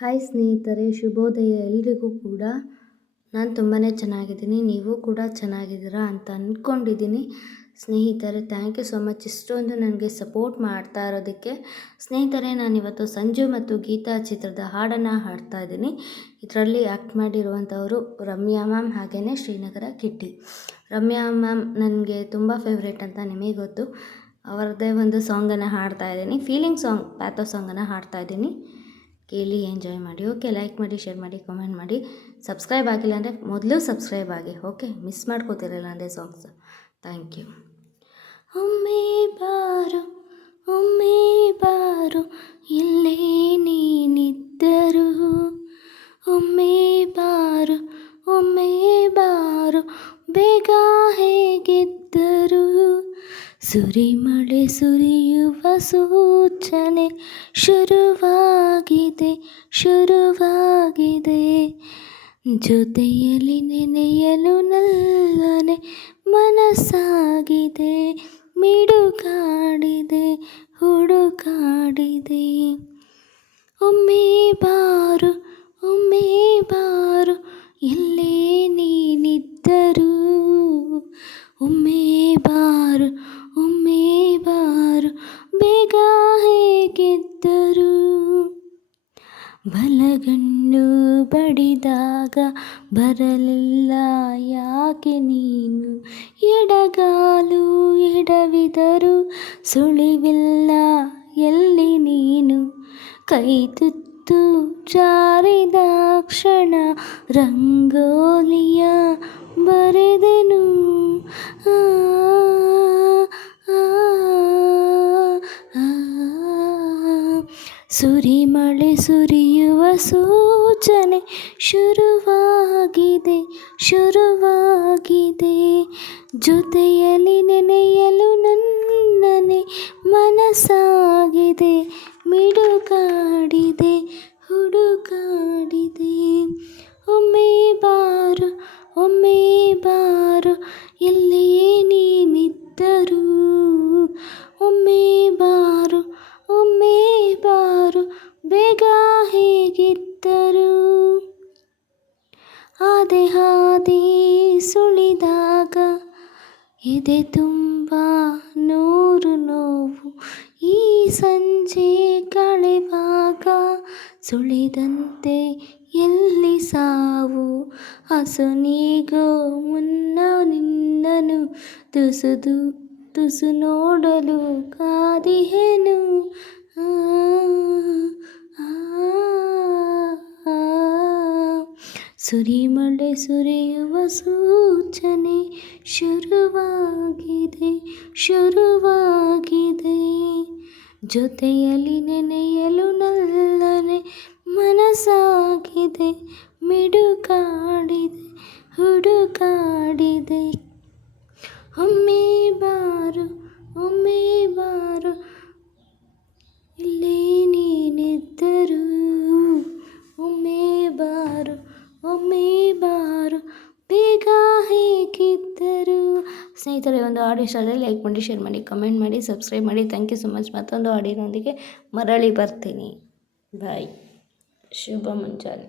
Hi ಸ್ನೇಹಿತರೆ, ಶುಭೋದಯ ಎಲ್ರಿಗೂ ಕೂಡ. ನಾನು ತುಂಬಾ ಚೆನ್ನಾಗಿದ್ದೀನಿ, ನೀವು ಕೂಡ ಚೆನ್ನಾಗಿದ್ದೀರಾ ಅಂತ ಅಂದ್ಕೊಂಡಿದ್ದೀನಿ. ಸ್ನೇಹಿತರೆ, ಥ್ಯಾಂಕ್ ಯು ಸೊ ಮಚ್ ಇಷ್ಟೊಂದು ನನಗೆ ಸಪೋರ್ಟ್ ಮಾಡ್ತಾ ಇರೋದಕ್ಕೆ. ಸ್ನೇಹಿತರೆ, ನಾನಿವತ್ತು ಸಂಜು ಮತ್ತು ಗೀತಾ ಚಿತ್ರದ ಹಾಡನ್ನು ಹಾಡ್ತಾ ಇದ್ದೀನಿ. ಇದರಲ್ಲಿ ಆ್ಯಕ್ಟ್ ಮಾಡಿರುವಂಥವರು ರಮ್ಯಾ ಮ್ಯಾಮ್ ಹಾಗೆಯೇ ಶ್ರೀನಗರ ಕಿಟ್ಟಿ. ರಮ್ಯಾ ಮ್ಯಾಮ್ ನನಗೆ ತುಂಬ ಫೇವ್ರೇಟ್ ಅಂತ ನಿಮಗೆ ಗೊತ್ತು. ಅವರದ್ದೇ ಒಂದು ಸಾಂಗನ್ನು ಹಾಡ್ತಾ ಇದ್ದೀನಿ, ಫೀಲಿಂಗ್ ಸಾಂಗ್, ಪ್ಯಾಥೋ ಸಾಂಗನ್ನು ಹಾಡ್ತಾ ಇದ್ದೀನಿ. ಕೇಳಿ ಎಂಜಾಯ್ ಮಾಡಿ. ಓಕೆ, ಲೈಕ್ ಮಾಡಿ, ಶೇರ್ ಮಾಡಿ, ಕಮೆಂಟ್ ಮಾಡಿ. ಸಬ್ಸ್ಕ್ರೈಬ್ ಆಗಿಲ್ಲ ಅಂದರೆ ಮೊದಲು ಸಬ್ಸ್ಕ್ರೈಬ್ ಆಗಿ. ಓಕೆ, ಮಿಸ್ ಮಾಡ್ಕೋತಿರಲ್ಲ ಅಂದರೆ ಸಾಂಗ್ಸ್. Thank you. ಒಮ್ಮೆ ಬಾರು, ಒಮ್ಮೆ ಬಾರು, ಇಲ್ಲೇ ನೀನಿದ್ದರು. ಒಮ್ಮೆ ಬಾರು, ಒಮ್ಮೆ ಬಾರು, ಬೇಗ ಹೇಗಿದ್ದರು. ಸುರಿಮಳೆ ಸುರಿಯುವ ಸೂಚನೆ ಶುರುವಾಗಿದೆ, ಶುರುವಾಗಿದೆ. ಜೊತೆಯಲ್ಲಿ ನೆನೆಯಲು ನಲ್ಲನೆ ಮನಸ್ಸಾಗಿದೆ. ಮಿಡುಕಾಡಿದೆ, ಹುಡುಕಾಡಿದೆ. ಒಮ್ಮೆ ಬಾರು, ಒಮ್ಮೆ ಬಾರು, ಇಲ್ಲೇ ನೀನಿದ್ದರು. ಒಮ್ಮೆ ಬಾರು, ಒಮ್ಮೆ ಬಾರು, ಬೇಗ ಹೇಗಿದ್ದರು. ಬಲಗಣ್ಣು ಬಡಿದಾಗ ಬರಲಿಲ್ಲ ಯಾಕೆ ನೀನು. ಎಡಗಾಲು ಎಡವಿದರು ಸುಳಿವಿಲ್ಲ ಎಲ್ಲಿ ನೀನು. ಕೈ ತುತ್ತು ಜಾರಿದ ಕ್ಷಣ ರಂಗೋಲಿಯ ಬರೆದೆನು. ಸುರಿಮಳೆ ಸುರಿಯುವ ಸೂಚನೆ ಶುರುವಾಗಿದೆ, ಶುರುವಾಗಿದೆ. ಜೊತೆಯಲ್ಲಿ ನೆನೆಯಲು ನನ್ನನೆ ಮನಸ್ಸಾಗಿದೆ. ಮಿಡುಕಾಡಿದೆ, ಹುಡುಕಾಡಿದೆ. ಒಮ್ಮೆ ಬಾರು, ಒಮ್ಮೆ ಬಾರು, ಇಲ್ಲೇ ನೀನಿದ್ದರು. ಒಮ್ಮೆ ಬಾರು, ಒಮ್ಮೆ ಬಾರು, ಬೇಗ ಹೇಗಿದ್ದರು. ಆದೆ ಹಾದಿ ಸುಳಿದಾಗ ಎದೆ ತುಂಬ ನೂರು ನೋವು. ಈ ಸಂಜೆ ಕಳೆವಾಗ ಸುಳಿದಂತೆ ಎಲ್ಲಿ ಸಾವು. ಹಸುನೀಗೋ ಮುನ್ನ ನಿನ್ನನು ತುಸು ತುಸು ನೋಡಲು ಕಾದಿಹೆನು. ಸುರಿಮಳೆ ಸುರಿಯುವ ಸೂಚನೆ ಶುರುವಾಗಿದೆ, ಶುರುವಾಗಿದೆ. ಜೊತೆಯಲ್ಲಿ ನೆನೆಯಲು ನಲ್ಲನೆ ಮನಸ್ಸಾಗಿದೆ. ಮಿಡುಕಾಡಿದೆ, ಹುಡುಕಾಡಿದೆ. ಒಮ್ಮೆ ಬಾರು, ಒಮ್ಮೆ ಬಾರು, ಇಲ್ಲೇ ನೀನಿದ್ದರು. ಒಮ್ಮೆ ಬಾರು, ಒಮ್ಮೆ ಬಾರು, ಬೇಗ ಹೇಗಿದ್ದರು. ಸ್ನೇಹಿತರೆ, ಒಂದು ಆಡಿಯೋ ಇಷ್ಟದಲ್ಲಿ ಲೈಕ್ ಮಾಡಿ, ಶೇರ್ ಮಾಡಿ, ಕಮೆಂಟ್ ಮಾಡಿ, ಸಬ್ಸ್ಕ್ರೈಬ್ ಮಾಡಿ. Thank you so much. ಮತ್ತೊಂದು ಆಡಿಯೋನೊಂದಿಗೆ ಮರಳಿ ಬರ್ತೀನಿ. ಬಾಯ್. ಶುಭ ಮುಂಜಾನೆ.